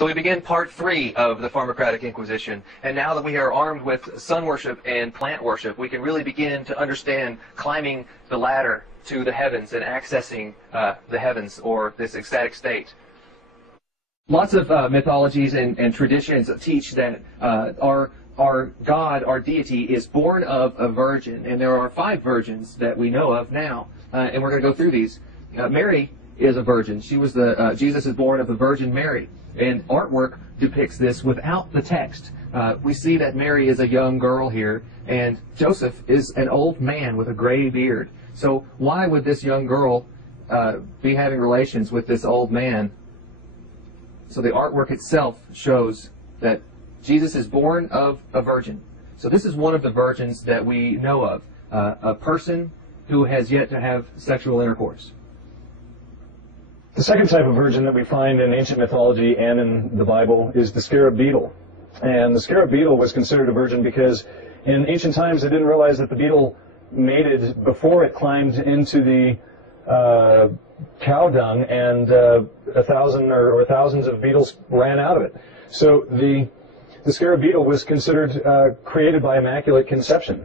So we begin part 3 of the Pharmacratic Inquisition, and now that we are armed with sun worship and plant worship, we can really begin to understand climbing the ladder to the heavens and accessing the heavens, or this ecstatic state. Lots of mythologies and traditions teach that our God, our deity, is born of a virgin, and there are 5 virgins that we know of now, and we're going to go through these. Mary is a virgin. She was Jesus is born of the Virgin Mary. And artwork depicts this without the text. We see that Mary is a young girl here, and Joseph is an old man with a gray beard. So why would this young girl be having relations with this old man? So the artwork itself shows that Jesus is born of a virgin. So this is one of the virgins that we know of, a person who has yet to have sexual intercourse. The second type of virgin that we find in ancient mythology and in the Bible is the scarab beetle. And the scarab beetle was considered a virgin because in ancient times they didn't realize that the beetle mated before it climbed into the cow dung, and 1,000 or thousands of beetles ran out of it. So the scarab beetle was considered created by immaculate conception.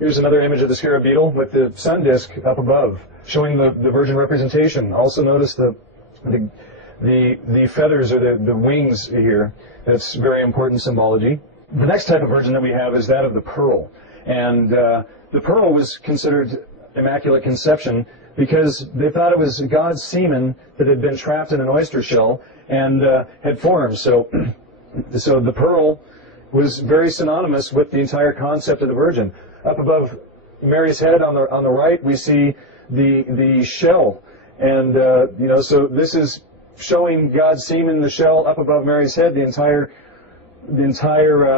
Here's another image of the scarab beetle with the sun disk up above, showing the virgin representation. Also notice the feathers, or the wings here. That's very important symbology. The next type of virgin that we have is that of the pearl. And the pearl was considered immaculate conception because they thought it was God's semen that had been trapped in an oyster shell and had formed. So the pearl was very synonymous with the entire concept of the virgin. Up above Mary's head on the right, we see the shell, and so this is showing God's semen in the shell up above Mary's head. The entire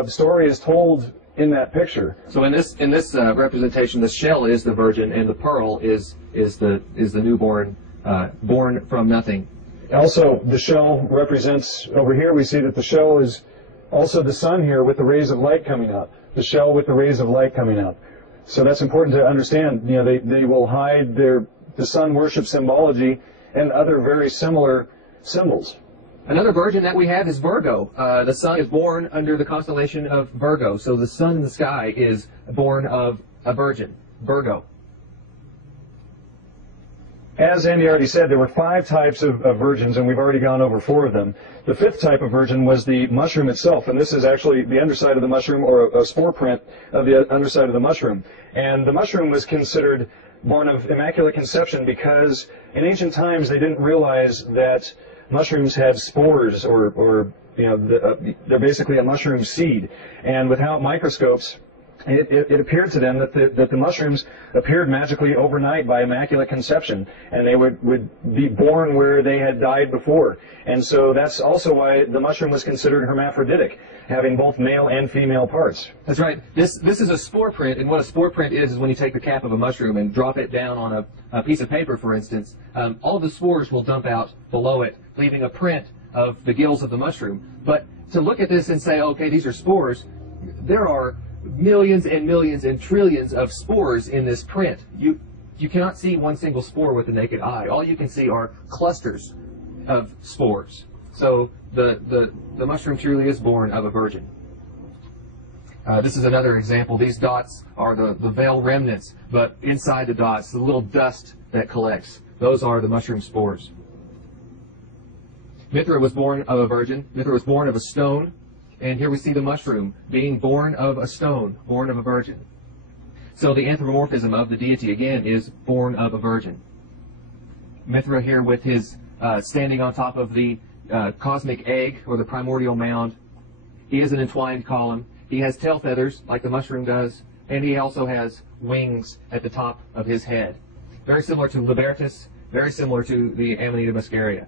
story is told in that picture. So in this representation, the shell is the virgin, and the pearl is the newborn, born from nothing. Also, the shell represents, over here we see that the shell is also the sun here with the rays of light coming out. The shell with the rays of light coming out. So that's important to understand. They will hide the sun worship symbology and other very similar symbols. Another virgin that we have is Virgo. The sun is born under the constellation of Virgo. So the sun in the sky is born of a virgin, Virgo. As Andy already said, there were 5 types of virgins, and we've already gone over 4 of them. The 5th type of virgin was the mushroom itself, and this is actually the underside of the mushroom, or a spore print of the underside of the mushroom. And the mushroom was considered born of immaculate conception because in ancient times they didn't realize that mushrooms had spores, or they're basically a mushroom seed. And without microscopes, it appeared to them that the mushrooms appeared magically overnight by immaculate conception, and they would be born where they had died before. And so that's also why the mushroom was considered hermaphroditic, having both male and female parts. That's right. This is a spore print, and what a spore print is when you take the cap of a mushroom and drop it down on a piece of paper, for instance. All of the spores will dump out below it, leaving a print of the gills of the mushroom. But to look at this and say, okay, these are spores, there are millions and millions and trillions of spores in this print. You cannot see one single spore with the naked eye. All you can see are clusters of spores. So the mushroom truly is born of a virgin. This is another example. These dots are the veil remnants, but inside the dots, the little dust that collects, those are the mushroom spores. Mithra was born of a virgin. Mithra was born of a stone. And here we see the mushroom being born of a stone, born of a virgin. So the anthropomorphism of the deity, again, is born of a virgin. Mithra here with his standing on top of the cosmic egg, or the primordial mound. He is an entwined column. He has tail feathers, like the mushroom does, and he also has wings at the top of his head. Very similar to Libertus, very similar to the Amanita muscaria.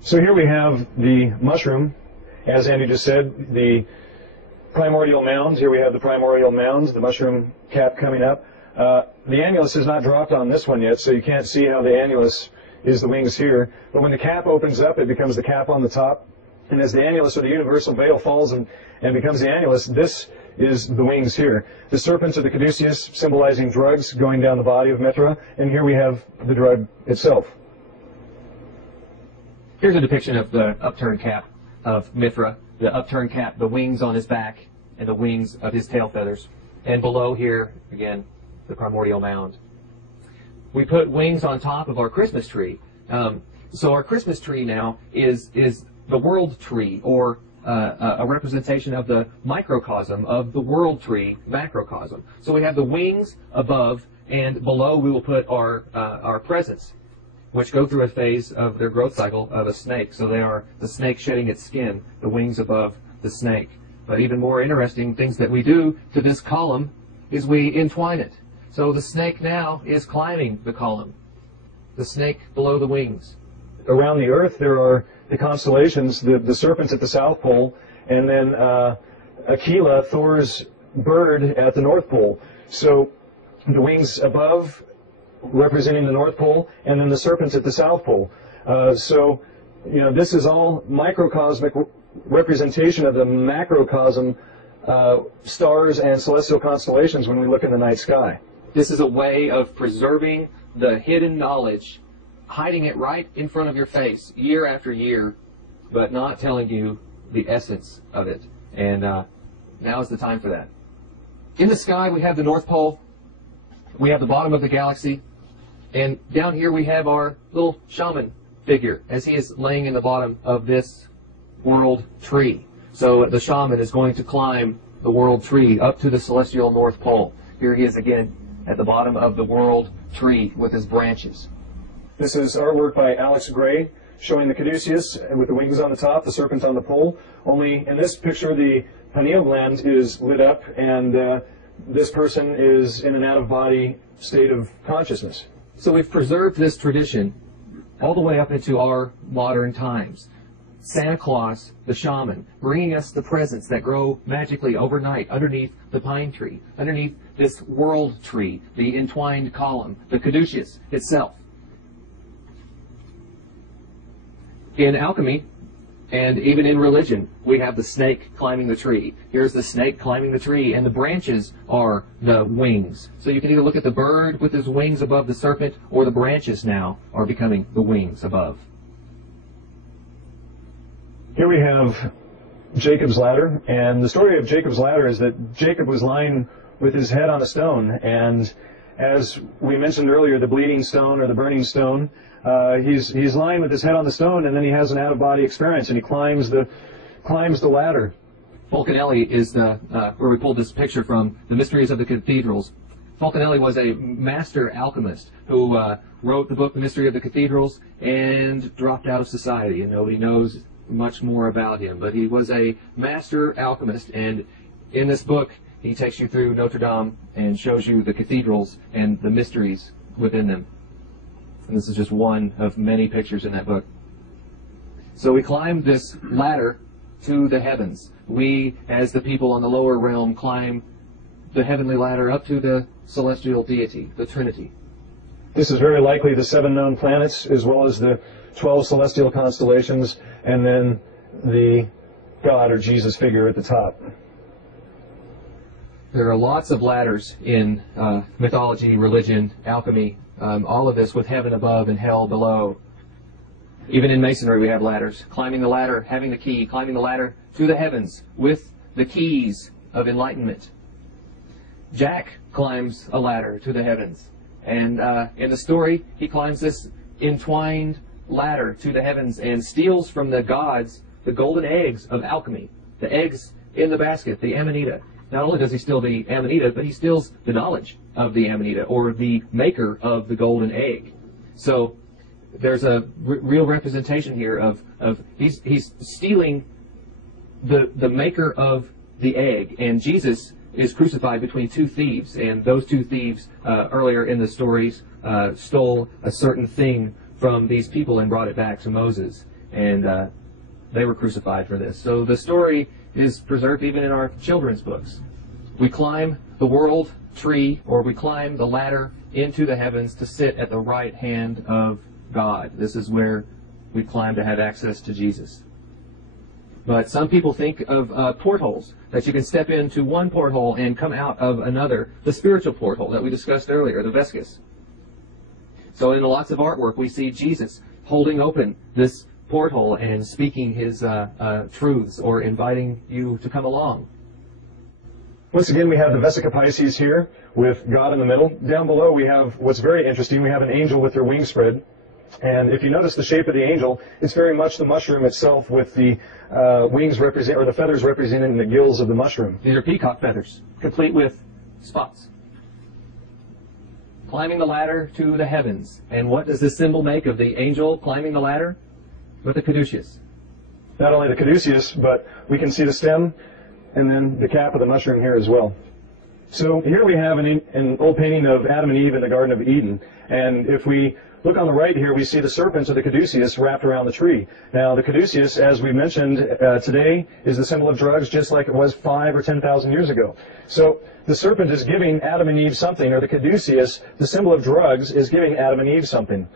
So here we have the mushroom. As Andy just said, the primordial mounds. Here we have the primordial mounds, the mushroom cap coming up. The annulus is not dropped on this one yet, so you can't see how the annulus is the wings here. But when the cap opens up, it becomes the cap on the top. And as the annulus, or the universal veil, falls and becomes the annulus, this is the wings here. The serpents are the caduceus, symbolizing drugs going down the body of Mithra. And here we have the drug itself. Here's a depiction of the upturned cap of Mithra, the upturned cap, the wings on his back, and the wings of his tail feathers. And below here, again, the primordial mound. We put wings on top of our Christmas tree. So our Christmas tree now is the world tree, or a representation of the microcosm of the world tree macrocosm. So we have the wings above, and below we will put our presents, which go through a phase of their growth cycle of a snake. So they are the snake shedding its skin, the wings above the snake. But even more interesting things that we do to this column is we entwine it. So the snake now is climbing the column, the snake below the wings. Around the Earth, there are the constellations, the serpents at the South Pole, and then Aquila, Thor's bird, at the North Pole. So the wings above representing the North Pole, and then the serpents at the South Pole. So, you know, this is all microcosmic representation of the macrocosm stars and celestial constellations when we look in the night sky. This is a way of preserving the hidden knowledge, hiding it right in front of your face year after year, but not telling you the essence of it. And now is the time for that. In the sky, we have the North Pole. We have the bottom of the galaxy. And down here we have our little shaman figure as he is laying in the bottom of this world tree. So the shaman is going to climb the world tree up to the celestial North Pole. Here he is again at the bottom of the world tree with his branches. This is artwork by Alex Gray showing the caduceus with the wings on the top, the serpent on the pole. Only in this picture the pineal gland is lit up, and this person is in an out-of-body state of consciousness. So we've preserved this tradition all the way up into our modern times. Santa Claus, the shaman, bringing us the presents that grow magically overnight underneath the pine tree, underneath this world tree, the entwined column, the caduceus itself. In alchemy, and even in religion, we have the snake climbing the tree. Here's the snake climbing the tree, and the branches are the wings. So you can either look at the bird with his wings above the serpent, or the branches now are becoming the wings above. Here we have Jacob's ladder, and the story of Jacob's ladder is that Jacob was lying with his head on a stone, and as we mentioned earlier, the bleeding stone or the burning stone, he's lying with his head on the stone, and then he has an out-of-body experience, and he climbs the ladder. Fulcanelli is where we pulled this picture from, The Mysteries of the Cathedrals. Fulcanelli was a master alchemist who wrote the book The Mystery of the Cathedrals and dropped out of society, and nobody knows much more about him. But he was a master alchemist, and in this book he takes you through Notre Dame and shows you the cathedrals and the mysteries within them. And this is just one of many pictures in that book. So we climb this ladder to the heavens. We, as the people on the lower realm, climb the heavenly ladder up to the celestial deity, the Trinity. This is very likely the 7 known planets, as well as the 12 celestial constellations, and then the God or Jesus figure at the top. There are lots of ladders in mythology, religion, alchemy, all of this with heaven above and hell below. Even in Masonry we have ladders. Climbing the ladder, having the key, climbing the ladder to the heavens with the keys of enlightenment. Jack climbs a ladder to the heavens. And in the story, he climbs this entwined ladder to the heavens and steals from the gods the golden eggs of alchemy. The eggs in the basket, the amanita. Not only does he steal the amanita, but he steals the knowledge of the amanita, or the maker of the golden egg. So there's a real representation here of he's stealing the maker of the egg, and Jesus is crucified between 2 thieves, and those 2 thieves earlier in the stories stole a certain thing from these people and brought it back to Moses, and they were crucified for this. So the story is preserved even in our children's books. We climb the world tree, or we climb the ladder into the heavens to sit at the right hand of God. This is where we climb to have access to Jesus. But some people think of portholes, that you can step into one porthole and come out of another, the spiritual porthole that we discussed earlier, the Vescus. So in lots of artwork we see Jesus holding open this porthole and speaking his truths or inviting you to come along. Once again, we have the Vesica Pisces here with God in the middle. Down below, we have what's very interesting. We have an angel with their wings spread. And if you notice the shape of the angel, it's very much the mushroom itself with the wings represent, or the feathers representing the gills of the mushroom. These are peacock feathers, complete with spots. Climbing the ladder to the heavens. And what does this symbol make of the angel climbing the ladder? With the caduceus. Not only the caduceus, but we can see the stem and then the cap of the mushroom here as well. So here we have an old painting of Adam and Eve in the Garden of Eden. And if we look on the right here, we see the serpents of the caduceus wrapped around the tree. Now, the caduceus, as we mentioned today, is the symbol of drugs, just like it was 5,000 or 10,000 years ago. So the serpent is giving Adam and Eve something, or the caduceus, the symbol of drugs, is giving Adam and Eve something.